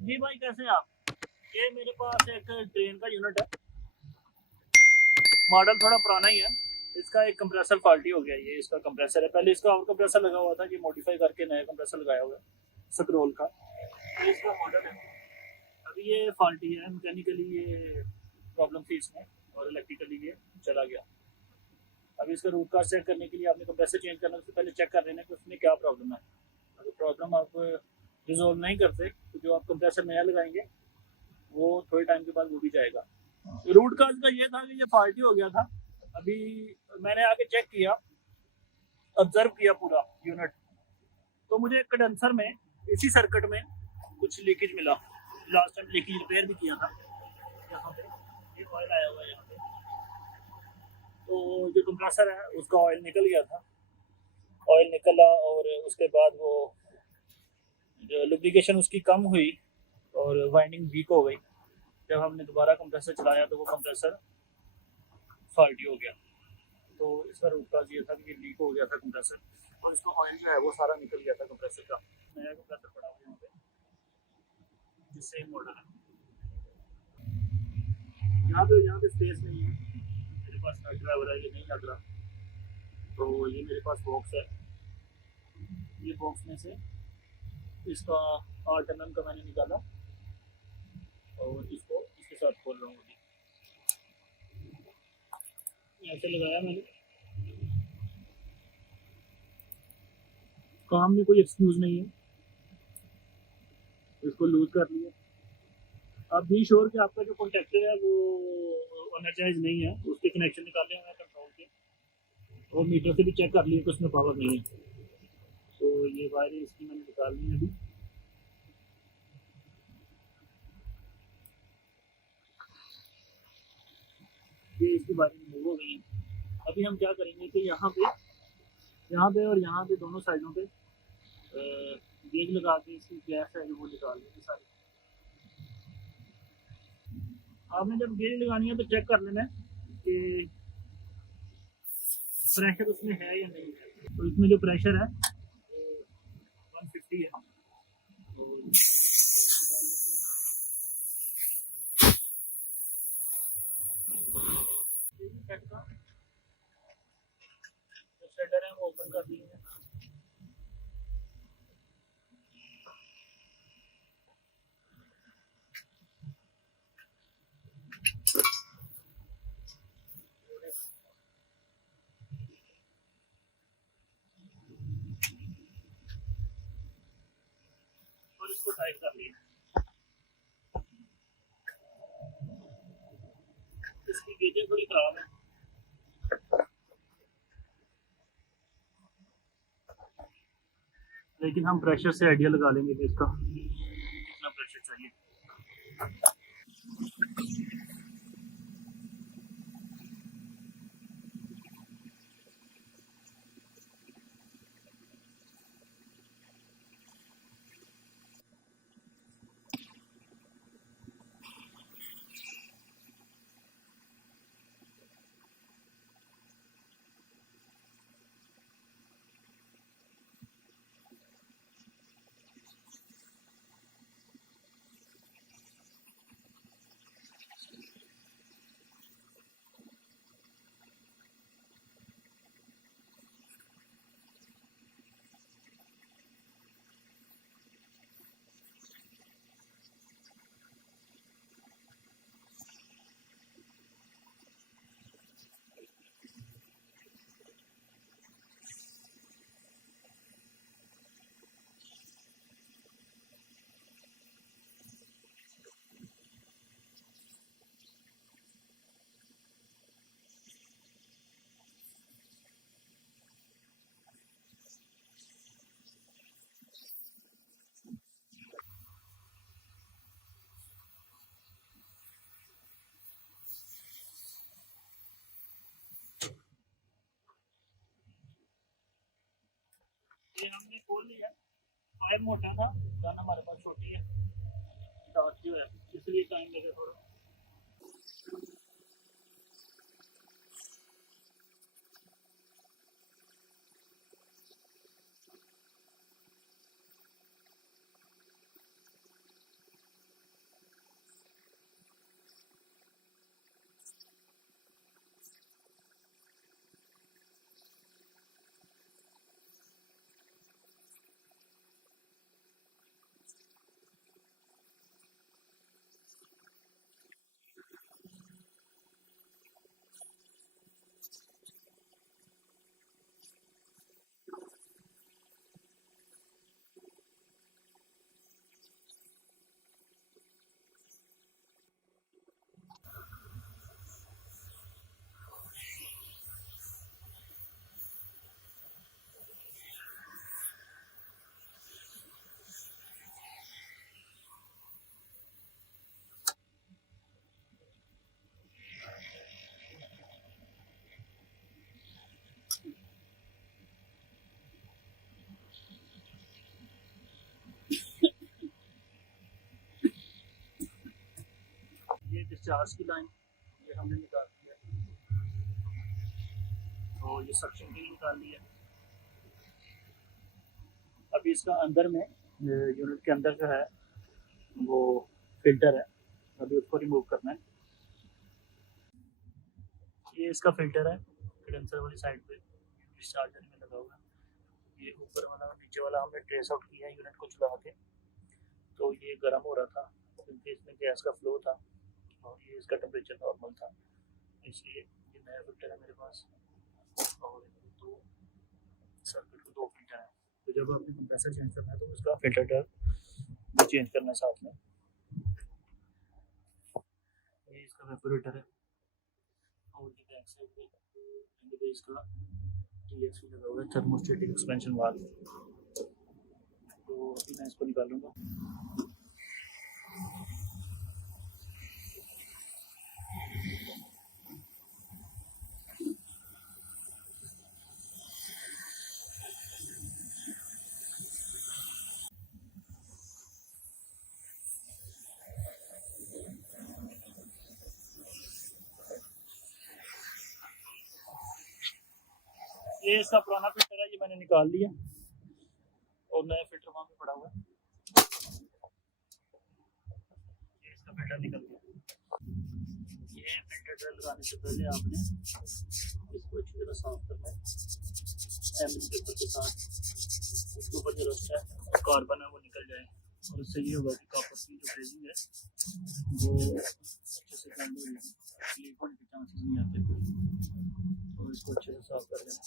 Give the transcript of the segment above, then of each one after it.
जी भाई, कैसे हैं आप? ये मेरे पास एक ट्रेन का यूनिट है। मॉडल थोड़ा पुराना ही है। इसका एक कंप्रेसर फॉल्टी हो गया। ये इसका कंप्रेसर है। पहले इसका और कंप्रेसर लगा हुआ था, ये मॉडिफाई करके नया कंप्रेसर लगाया हुआ है स्क्रोल का। ये इसका मॉडल है। अभी ये फॉल्टी है। मैकेनिकली ये प्रॉब्लम थी इसमें, और इलेक्ट्रिकली ये चला गया। अभी इसका रूट काज चेक करने के लिए आपने कंप्रेसर चेंज करने से पहले चेक कर लेना कि उसमें क्या प्रॉब्लम है। अगर प्रॉब्लम आप रिजोल्व नहीं करते तो जो आप कंप्रेसर नया लगाएंगे वो थोड़े टाइम के बाद वो भी जाएगा। रूट काज का ये था कि ये फॉल्टी हो गया था। अभी मैंने आके चेक किया, ऑब्जर्व किया पूरा यूनिट, तो मुझे कंडेंसर में, इसी सर्किट में कुछ लीकेज मिला। लास्ट टाइम लीकेज रिपेयर भी किया था यहाँ पे। ये ऑयल आया हुआ है यहाँ पे। तो जो कंप्रेसर है उसका ऑयल निकल गया था। ऑयल निकला और उसके बाद वो जो लुब्रिकेशन उसकी कम हुई और वाइंडिंग वीक हो गई। जब हमने दोबारा कंप्रेसर चलाया तो वो कंप्रेसर फॉल्टी हो गया। तो इसका रूट काज ये था कि ये लीक हो गया था कंप्रेसर, और इसका ऑयल जो है वो सारा निकल गया था कंप्रेसर का। नया कंप्रेसर पड़ा हुआ यहाँ पे, जिससे मॉडल है। यहाँ पे स्पेस नहीं है। मेरे पास ड्राइवर है, ये नहीं लग रहा। तो ये मेरे पास बॉक्स है। ये बॉक्स में से इसका 8 mm का मैंने निकाला और इसको इसके साथ खोल रहा हूँ अभी। ऐसे लगाया मैंने। काम में कोई एक्सक्यूज नहीं है। इसको लूज कर लिया। आप बी श्योर कि आपका जो कॉन्टेक्टर है वो एनर्जाइज नहीं है। उसके कनेक्शन निकाले हुए हैं कंट्रोल के, और मीटर से भी चेक कर लिए कि उसमें पावर नहीं है। तो ये वायर इसकी मैंने निकालनी है अभी। ये इसकी वायरिंग रिमूव हो गई है। अभी हम क्या करेंगे कि यहाँ पे और यहाँ पे दोनों साइडों पे गेज लगा के इसकी गैस है जो वो निकाल देंगे सारी। आपने जब गेज लगानी है तो चेक कर लेना कि प्रेशर उसमें है या नहीं है। तो इसमें जो प्रेशर है 150 है। तो सेट का जो शेडर है वो ओपन कर दिए हैं। और इसको टाइट कर लिया। इसकी गेजें थोड़ी खराब है, लेकिन हम प्रेशर से आइडिया लगा लेंगे कि इसका कितना प्रेशर चाहिए। ये हमने खोल लिया। पाइप मोटा था, गन हमारे पास छोटी है, टॉर्च जो है, इसलिए टाइम लगे थोड़ा। ये डिस्चार्ज की लाइन ये हमने निकाल दी है, तो ये सक्शन की निकाल ली है। अभी इसका अंदर में यूनिट के अंदर जो है वो फिल्टर है, अभी उसको रिमूव करना है। ये इसका फिल्टर है, कंडेंसर वाली साइड पे डिस्चार्जर में लगा हुआ है। ये ऊपर वाला नीचे वाला हमने ट्रेस आउट किया है यूनिट को चला के, तो ये गर्म हो रहा था क्योंकि इसमें गैस का फ्लो था और ये इसका टेम्परेचर नॉर्मल था, इसलिए ये नया फिल्टर है मेरे पास। और दो सर्किट को 2 फिल्टर है, तो जब आपने कंप्रेसर चेंज करना है तो उसका फिल्टर भी चेंज करना है साथ में। ये इसका वेपोरेटर है और ये बैक साइड पे इसका TXV लगा हुआ है, थर्मोस्टेटिक एक्सपेंशन वाल्व। तो अभी मैं इसको निकालूंगा। ये इसका पुराना फिल्टर है, ये मैंने निकाल लिया और नया फिल्टर वहाँ पे पड़ा हुआ है। ये इसका फिल्टर निकल गया। ये फिल्टर लगाने से पहले आपने इसको अच्छी तरह साफ करना है एमएस पेपर के साथ। उसके ऊपर जो रस्ट है कार्बन है वो निकल जाए, और इससे ये होगा कि कॉपर की जो ब्रेजिंग है वो अच्छे से बंद हो जाएगी, लीक होने के चांसेस नहीं आते। तो इसको अच्छे से साफ कर लेना,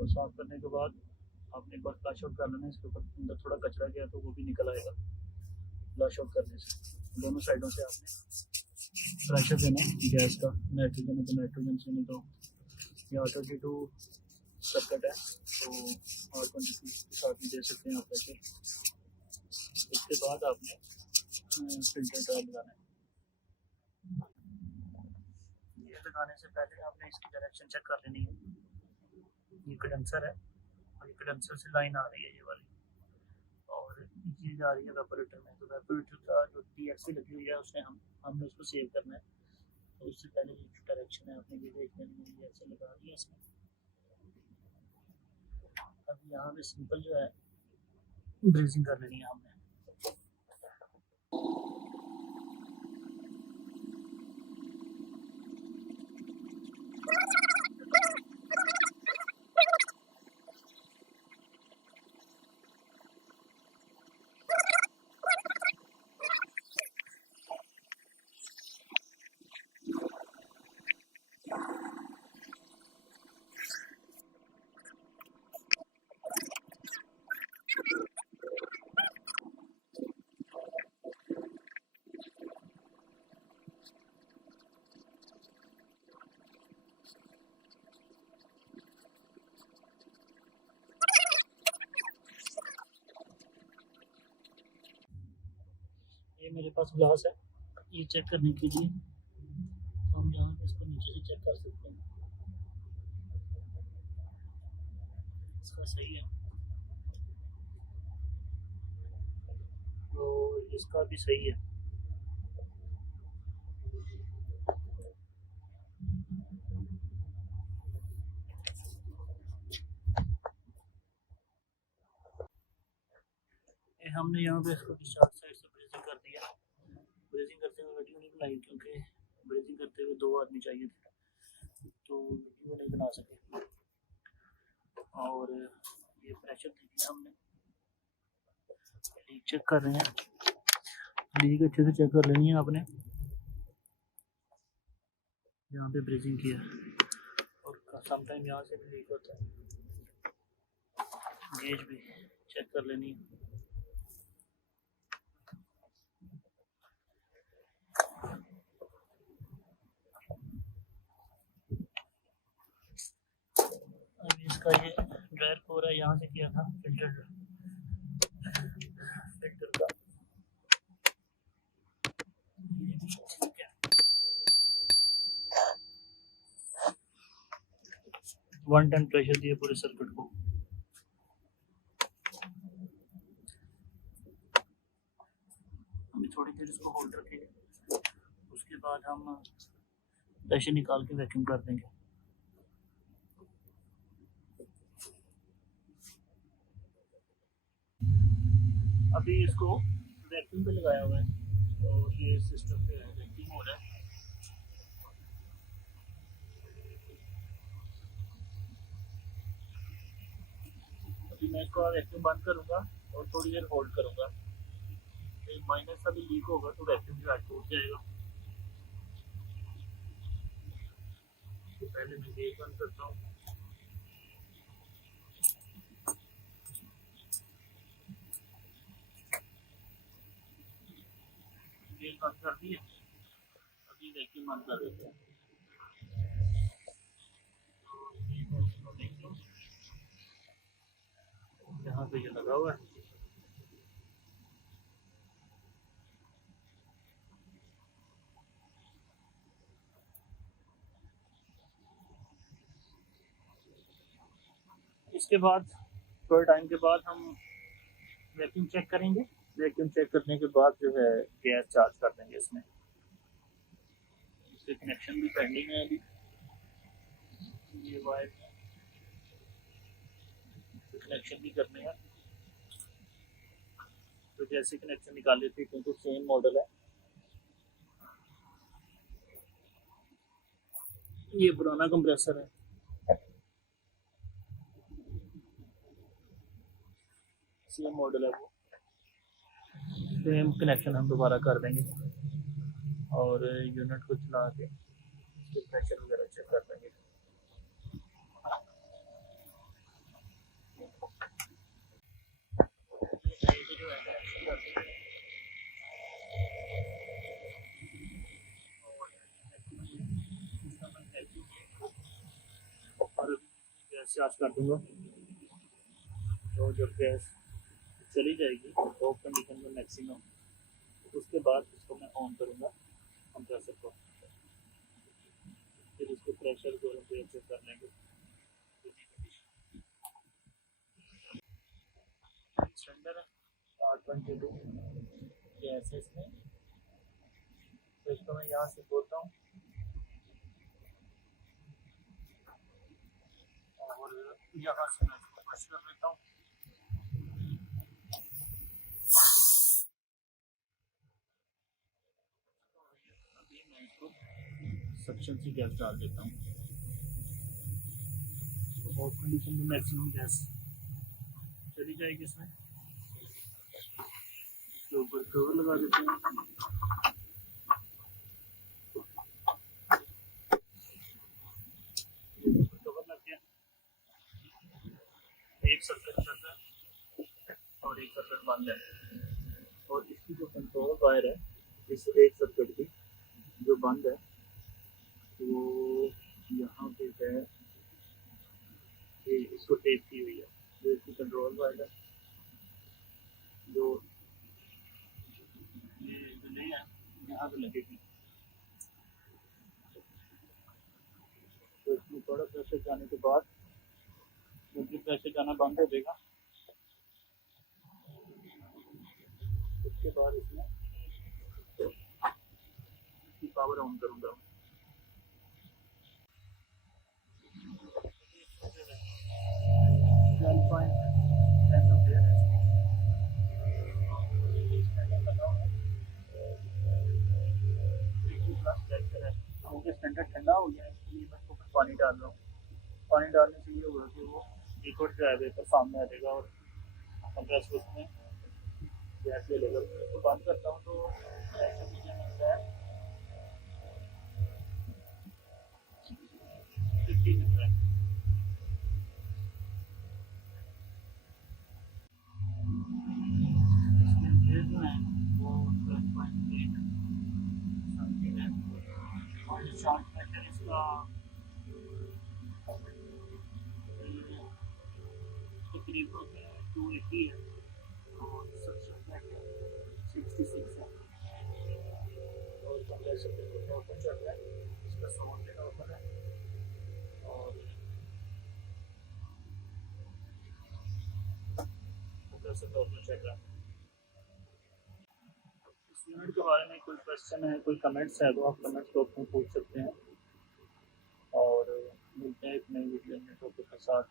और साफ करने के बाद आपने एक बार फ्लैश आउट कर लेना। इसके ऊपर अंदर थोड़ा कचरा गया तो वो भी निकल आएगा फ्लैश आउट करने से। दोनों साइडों से आपने प्रेशर देना है गैस का, नाइट्रोजन है तो नाइट्रोजन से, नहीं तो ये R22 सर्किट है तो R22 के साथ भी दे सकते हैं आप प्रेशर। उसके बाद आपने फिल्टर ड्राई लगाना है। ये लगाने से पहले आपने इसकी डायरेक्शन चेक कर लेनी है। ये कंडेंसर है और ये कंडेंसर से लाइन आ रही है ये वाली, और ये जा रही है वेपोरेटर में। तो वेपोरेटर का जो TXV लगी हुई है उसने हमने उसको सेव करना है। तो उससे पहले ये जो डायरेक्शन है आपने ये देख लेनी है, ये ऐसे लगा दिया इसमें। अब यहाँ पे सिंपल जो है ब्रेजिंग कर लेनी है हमने। ये मेरे पास ग्लास है, ये चेक करने के लिए तो हम यहाँ पे इसको नीचे से चेक कर सकते हैं। इसका सही है तो इसका भी सही है। ये हमने यहाँ पे इसको डिस्चार्ज साइड से ब्रेजिंग कर दिया। ब्रेजिंग करते हुए वीडियो नहीं बनाई क्योंकि ब्रेजिंग करते हुए 2 आदमी चाहिए थे तो वीडियो नहीं बना सके। और ये प्रेशर दे दिया हमने, लीक चेक कर रहे हैं। लीक अच्छे से चेक कर लेनी है आपने। यहाँ पे ब्रेजिंग किया और समटाइम यहाँ से भी लीक होता है। गेज भी चेक कर लेनी है। अभी इसका ये ड्रायर कोर है, यहाँ से किया था फिल्टर का। 110 प्रेशर दिए पूरे सर्किट को। अभी थोड़ी देर इसको होल्ड रखेंगे उसके बाद हम प्रेशर निकाल के वैक्यूम कर देंगे। अभी इसको वैक्यूम पे लगाया हुआ है और ये सिस्टम पे वैक्यूम हो रहा है। अभी मैं इसको वैक्यूम बंद करूँगा और थोड़ी देर होल्ड करूँगा। माइनस अभी लीक होगा तो वैक्यूम जो है टूट जाएगा। तो पहले मैं गेट बंद करता हूँ। गेट बंद कर दिए, अभी वैक्यूम बंद कर देते हैं। यहाँ पे ये लगा हुआ है। इसके बाद थोड़े टाइम के बाद हम वैक्यूम चेक करेंगे। वैक्यूम चेक करने के बाद जो है गैस चार्ज कर देंगे इसमें। इसके कनेक्शन भी पेंडिंग है अभी। ये वायर कनेक्शन भी करने हैं, तो जैसे कनेक्शन निकाले थे क्योंकि सेम मॉडल है। ये पुराना कंप्रेसर है, सेम मॉडल है वो। सेम कनेक्शन हम दोबारा कर देंगे और यूनिट को चला के इसके प्रेशर वगैरह चेक कर देंगे। और गैस चार्ज कर दूंगा, तो जब गैस चली जाएगी ऑफ कंडीशन में मैक्सिमम, उसके बाद इसको मैं ऑन करूँगा कंप्रेसर को। फिर इसको प्रेशर को चेक कर लेंगे। सिलेंडर है 8.2 गैस है इसमें, तो इसको मैं यहाँ से खोलता हूँ और यहाँ से मैं इसको पुश कर लेता हूँ। अभी मैं इसको सक्शन से गैस डाल देता हूँ। ऑफ कंडीशन में मैक्सिमम गैस चली जाएगी इसमें। इसके ऊपर कवर लगा देते हैं। कवर लग गया, एक सर्किट चल रहा है और एक सर्किट बंद है। और इसकी जो कंट्रोल वायर है इस एक सर्किट की जो बंद है वो यहाँ पे है, ये इसको टेप की हुई है। जो इसकी कंट्रोल वायर है जो ये रिले है यहाँ पे लगेगी, तो इसमें थोड़ा प्रेशर जाने के बाद क्योंकि प्रेशर जाना बंद हो जाएगा, उसके बाद इसमें इसकी पावर ऑन करूँगा। क्योंकि स्टैंडर्ड ठंडा हो गया है इसलिए मैं इसको पानी डाल रहा हूँ। पानी डालने से ये होगा कि वो लिक्विड जो है वेपर सामने आ जाएगा और कंप्रेसर उसमें गैस ले लेगा। मैं इसको बंद करता हूँ तो ऐसा मुझे मिलता है 50 मिलता है। इसके लिए जो है वो 12.8 समथिंग है और चार्ज प्रेशर इसका तकरीबन 280 है और सक्शन प्रेशर 66 है और कंप्रेसर बिल्कुल ओपन चल रहा है। इसका साउंड लेना ओपन है और कंप्रेसर का ओपन चल रहा है। इस यूनिट प्रोडक्ट के बारे में कोई क्वेश्चन है, कोई कमेंट्स है तो आप कमेंट्स बॉक्स में पूछ सकते हैं। और मिलते हैं एक नई वीडियो में टॉपिक के साथ।